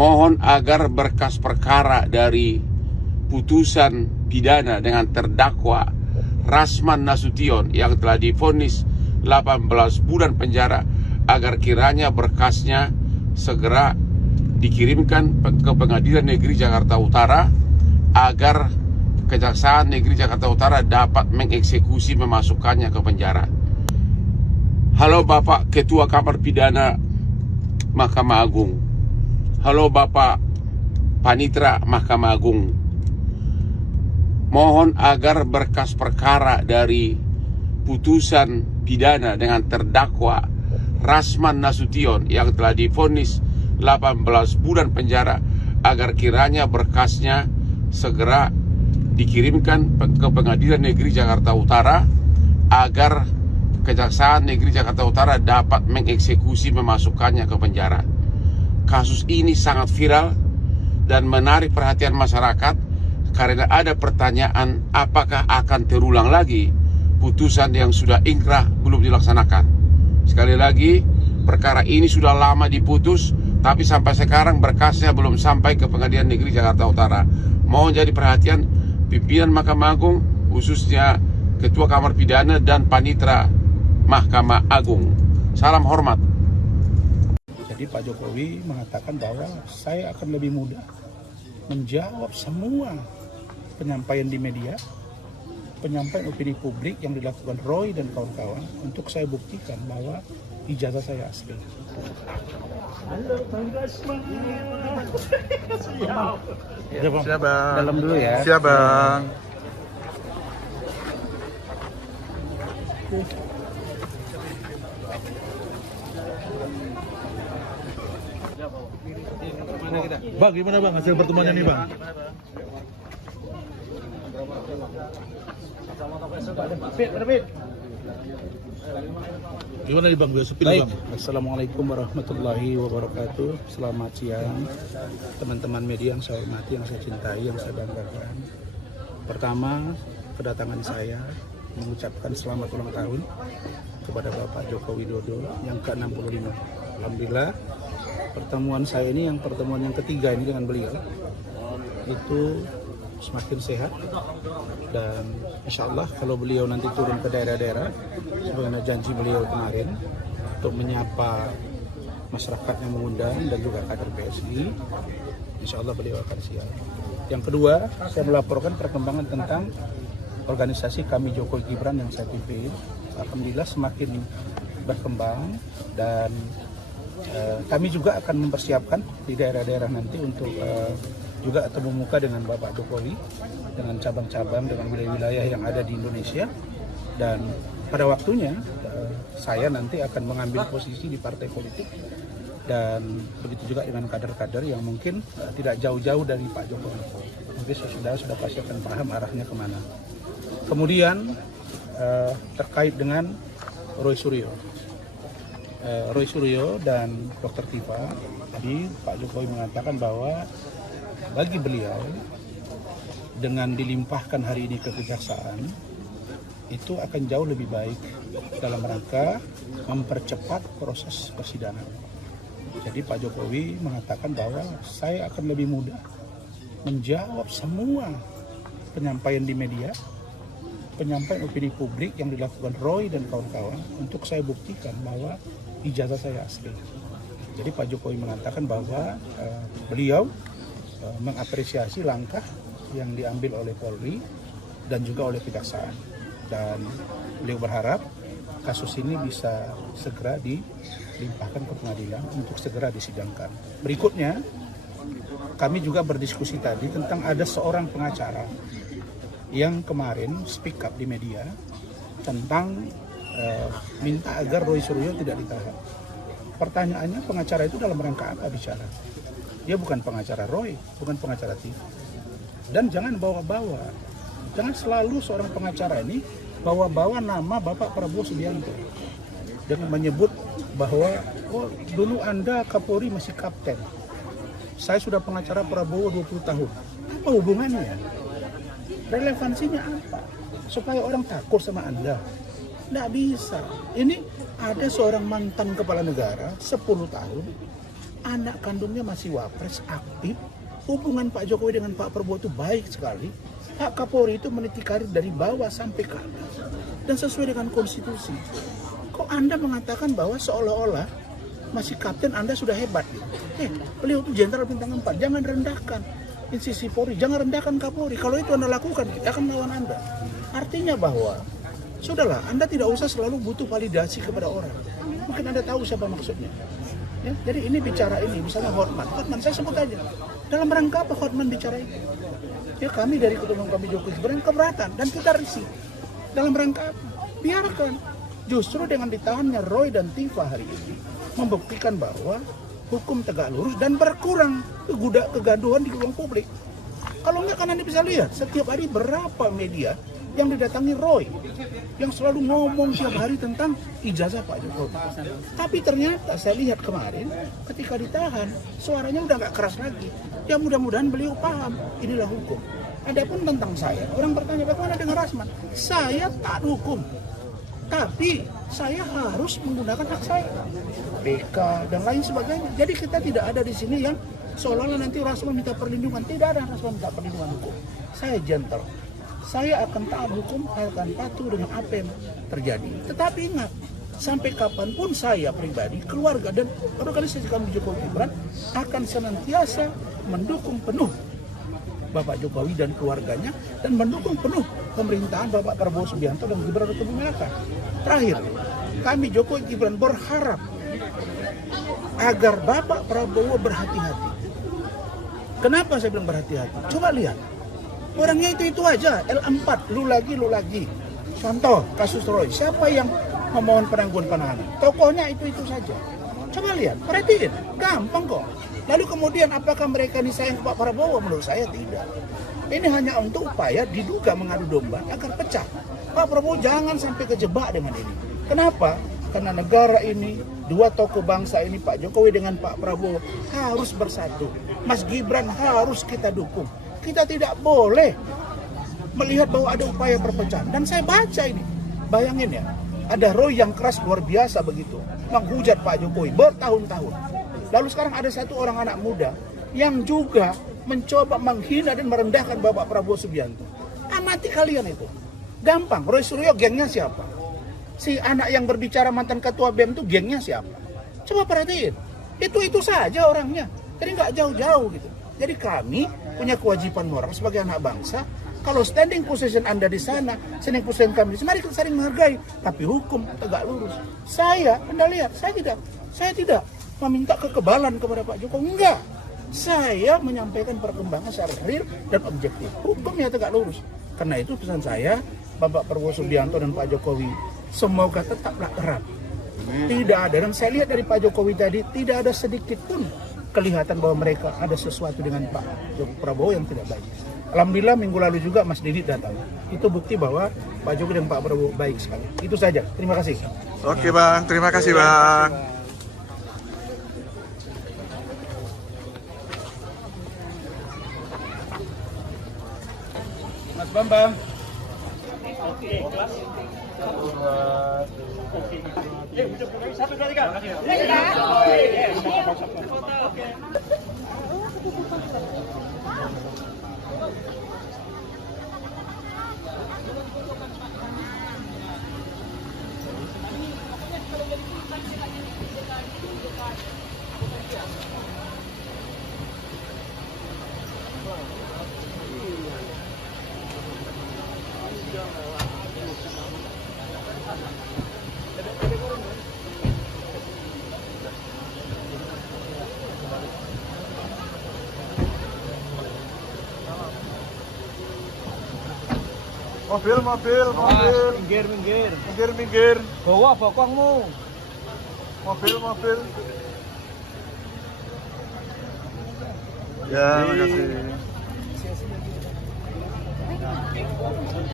Mohon agar berkas perkara dari putusan pidana dengan terdakwa Rasman Nasution yang telah divonis 18 bulan penjara, agar kiranya berkasnya segera dikirimkan ke Pengadilan Negeri Jakarta Utara agar Kejaksaan Negeri Jakarta Utara dapat mengeksekusi memasukkannya ke penjara. Halo Bapak Ketua Kamar Pidana Mahkamah Agung. Halo Bapak Panitra Mahkamah Agung. Mohon agar berkas perkara dari putusan pidana dengan terdakwa Rasman Nasution yang telah divonis 18 bulan penjara, agar kiranya berkasnya segera dikirimkan ke Pengadilan Negeri Jakarta Utara agar Kejaksaan Negeri Jakarta Utara dapat mengeksekusi memasukkannya ke penjara. Kasus ini sangat viral dan menarik perhatian masyarakat karena ada pertanyaan apakah akan terulang lagi putusan yang sudah ingkrah belum dilaksanakan. Sekali lagi, perkara ini sudah lama diputus, tapi sampai sekarang berkasnya belum sampai ke Pengadilan Negeri Jakarta Utara. Mohon jadi perhatian pimpinan Mahkamah Agung, khususnya Ketua Kamar Pidana dan Panitra Mahkamah Agung. Salam hormat. Jadi Pak Jokowi mengatakan bahwa saya akan lebih mudah menjawab semua penyampaian di media, penyampaian opini publik yang dilakukan Roy dan kawan-kawan, untuk saya buktikan bahwa ijazah saya asli. Halo Bang Rasman. Siap Bang. Dalam dulu ya. Siap Bang. Bang, gimana Bang hasil pertemuannya nih Bang? Gimana nih Bang? Biasa pilih Baik, Bang. Assalamualaikum warahmatullahi wabarakatuh. Selamat siang teman-teman media yang saya hormati, yang saya cintai, yang saya banggakan. Pertama, kedatangan saya mengucapkan selamat ulang tahun kepada Bapak Joko Widodo yang ke-65. Alhamdulillah, pertemuan saya ini pertemuan yang ketiga ini dengan beliau itu semakin sehat, dan insya Allah kalau beliau nanti turun ke daerah-daerah sebagaimana janji beliau kemarin untuk menyapa masyarakat yang mengundang dan juga kader PSI, insya Allah beliau akan siap. Yang kedua, saya melaporkan perkembangan tentang organisasi kami Jokowi Gibran yang saya pimpin. Alhamdulillah semakin berkembang, dan kami juga akan mempersiapkan di daerah-daerah nanti untuk juga ketemu muka dengan Bapak Jokowi, dengan cabang-cabang, dengan wilayah-wilayah yang ada di Indonesia. Dan pada waktunya saya nanti akan mengambil posisi di partai politik, dan begitu juga dengan kader-kader yang mungkin tidak jauh-jauh dari Pak Jokowi. Mungkin sudah pasti akan paham arahnya kemana. Kemudian terkait dengan Roy Suryo dan Dr. Tifa, tadi Pak Jokowi mengatakan bahwa bagi beliau dengan dilimpahkan hari ini ke kejaksaan itu akan jauh lebih baik dalam rangka mempercepat proses persidangan. Jadi Pak Jokowi mengatakan bahwa saya akan lebih mudah menjawab semua penyampaian di media, penyampaian opini publik yang dilakukan Roy dan kawan-kawan, untuk saya buktikan bahwa ijazah saya asli. Jadi Pak Jokowi mengatakan bahwa beliau mengapresiasi langkah yang diambil oleh Polri dan juga oleh Kejaksaan, dan beliau berharap kasus ini bisa segera dilimpahkan ke pengadilan untuk segera disidangkan. Berikutnya, kami juga berdiskusi tadi tentang ada seorang pengacara yang kemarin speak up di media tentang minta agar Roy Suryo tidak ditahan. Pertanyaannya, pengacara itu dalam rangka apa bicara? Dia bukan pengacara Roy, bukan pengacara Tifa. Dan jangan bawa-bawa, jangan selalu seorang pengacara ini bawa-bawa nama Bapak Prabowo Subianto dengan menyebut bahwa dulu Anda Kapolri masih kapten, saya sudah pengacara Prabowo 20 tahun. Apa hubungannya? Relevansinya apa? Supaya orang takut sama Anda? Nggak bisa. Ini ada seorang mantan kepala negara 10 tahun anak kandungnya masih wapres, aktif. Hubungan Pak Jokowi dengan Pak Prabowo itu baik sekali. Pak Kapolri itu meniti karir dari bawah sampai ke atas. Dan sesuai dengan konstitusi. Kok Anda mengatakan bahwa seolah-olah masih kapten Anda sudah hebat? Beliau itu jenderal bintang 4. Jangan rendahkan institusi Polri, jangan rendahkan Kapolri. Kalau itu Anda lakukan, kita akan melawan Anda. Artinya bahwa, sudahlah, Anda tidak usah selalu butuh validasi kepada orang. Mungkin Anda tahu siapa maksudnya. Ya, jadi ini bicara ini, misalnya Hotman, saya sebut aja. Dalam rangka apa Hotman bicara ini? Ya kami dari ketua umum kami Jokowi Gibran keberatan dan kita risih. Dalam rangka apa? Biarkan. Justru dengan ditahannya Roy dan Tifa hari ini membuktikan bahwa hukum tegak lurus dan berkurang kegaduhan di ruang publik. Kalau enggak kan Anda bisa lihat setiap hari berapa media yang didatangi Roy yang selalu ngomong tiap hari tentang ijazah Pak Jokowi. Tapi ternyata saya lihat kemarin ketika ditahan suaranya udah nggak keras lagi. Ya mudah-mudahan beliau paham inilah hukum. Adapun tentang saya, orang bertanya bagaimana dengan Rasman? Saya tak hukum. Tapi saya harus menggunakan hak saya, BK dan lain sebagainya. Jadi kita tidak ada di sini yang seolah-olah nanti Rasman minta perlindungan. Tidak ada Rasman minta perlindungan hukum. Saya gentle. Saya akan taat hukum, akan patuh dengan apa yang terjadi. Tetapi ingat, sampai kapanpun saya pribadi, keluarga dan organisasi kami Jokowi Gibran akan senantiasa mendukung penuh Bapak Jokowi dan keluarganya dan mendukung penuh pemerintahan Bapak Prabowo Subianto dan Gibran Raka Buming Raka. Terakhir, kami Jokowi Gibran berharap agar Bapak Prabowo berhati-hati. Kenapa saya bilang berhati-hati? Coba lihat, orangnya itu aja, L4, lu lagi. Contoh, kasus Roy, siapa yang memohon penangguhan penahanan? Tokohnya itu saja. Coba lihat, perhatiin, gampang kok. Lalu kemudian apakah mereka ini sayang ke Pak Prabowo? Menurut saya tidak. Ini hanya untuk upaya diduga mengadu domba agar pecah. Pak Prabowo jangan sampai kejebak dengan ini. Kenapa? Karena negara ini, dua tokoh bangsa ini, Pak Jokowi dengan Pak Prabowo harus bersatu. Mas Gibran harus kita dukung. Kita tidak boleh melihat bahwa ada upaya perpecahan. Dan saya baca ini, bayangin ya, ada Roy yang keras luar biasa begitu, menghujat Pak Jokowi bertahun-tahun. Lalu sekarang ada satu orang anak muda yang juga mencoba menghina dan merendahkan Bapak Prabowo Subianto. Amati kalian itu. Gampang, Roy Suryo gengnya siapa? Si anak yang berbicara mantan ketua BEM itu gengnya siapa? Coba perhatiin. Itu saja orangnya. Jadi nggak jauh-jauh gitu. Jadi kami punya kewajiban moral sebagai anak bangsa. Kalau standing position Anda di sana, standing position kami di sana, mari kita saling menghargai. Tapi hukum tegak lurus. Anda lihat, saya tidak meminta kekebalan kepada Pak Jokowi. Enggak. Saya menyampaikan perkembangan secara real dan objektif. Hukumnya tegak lurus. Karena itu pesan saya, Bapak Prabowo Subianto dan Pak Jokowi, semoga tetaplah erat. Tidak ada, dan saya lihat dari Pak Jokowi tadi, tidak ada sedikit pun kelihatan bahwa mereka ada sesuatu dengan Pak Prabowo yang tidak baik. Alhamdulillah minggu lalu juga Mas Didit datang. Itu bukti bahwa Pak Jokowi dan Pak Prabowo baik sekali. Itu saja. Terima kasih. Oke Bang, terima kasih Bang. Mas Bambang. Mobil. Minggir. Bawa bokongmu. Mobil. Ya, makasih.